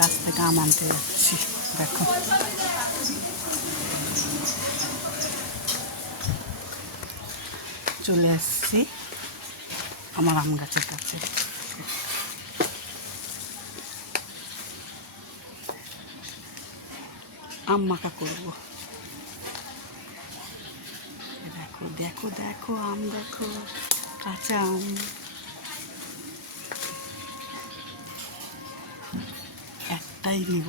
গাছ থেকে আম আনতে যাচ্ছি। দেখো চলে আসছি আমার আম গাছের কাছে। আম মাখা করবো। দেখো দেখো দেখো আম, দেখো কাঁচা আম। একটাই নিব,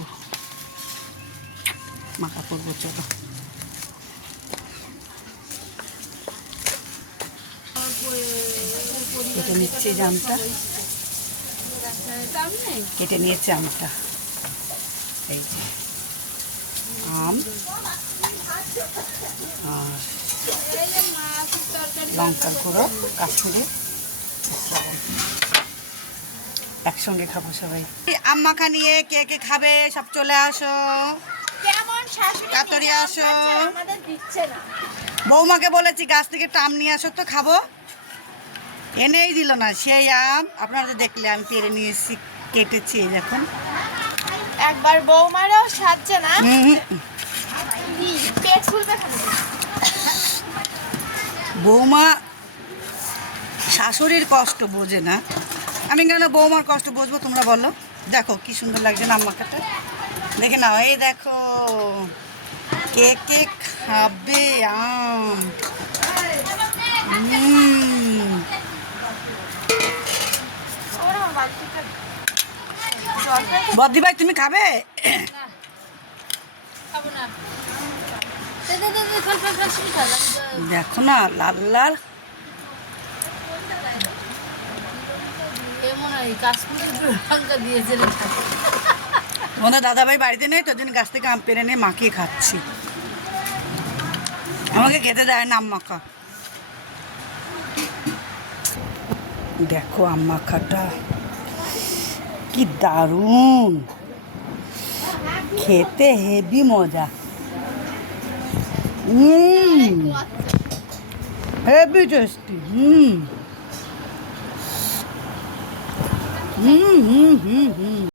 মাখা করবো। চলো কেটে নিচ্ছে আমটা, কেটে নিয়েছে আমটা। এই যে আম আর লঙ্কার গুঁড়ো, কাশ্মীরি একসঙ্গে খাবো সবাই। আম মাখা নিয়ে কে কে খাবে সব চলে আসো, তাড়াতাড়ি আসো। বৌমাকে বলেছি গাছ থেকে আম নিয়ে আসো তো খাবো, এনেই দিল না। সেই আম আপনারা তো দেখলে আমি পেরে নিয়ে এসেছি, কেটেছি দেখুন। একবার বৌমারাও সাজছে না, পেট ফুলবে। বৌমা শাশুড়ির কষ্ট বোঝে না, আমি কেন বৌমার কষ্ট বুঝবো তোমরা বলো। দেখো কি সুন্দর লাগছে না আম মাখাটা, দেখে নাও। এই দেখো কে কে খাবে আম। বদ্দি ভাই তুমি খাবে? দেখো না লাল লাল, তোমাদের দাদাভাই বাড়িতে নেই তো, দিন গাছ থেকে আম পেরে নিয়ে মাখিয়ে খাচ্ছি। আমাকে খেতে দেয় না আম মাখা। দেখো আম মাখাটা কি দারুণ খেতে, হেভি মজা, হেভি টেস্টি। হুম হুম হুম হুম হুম।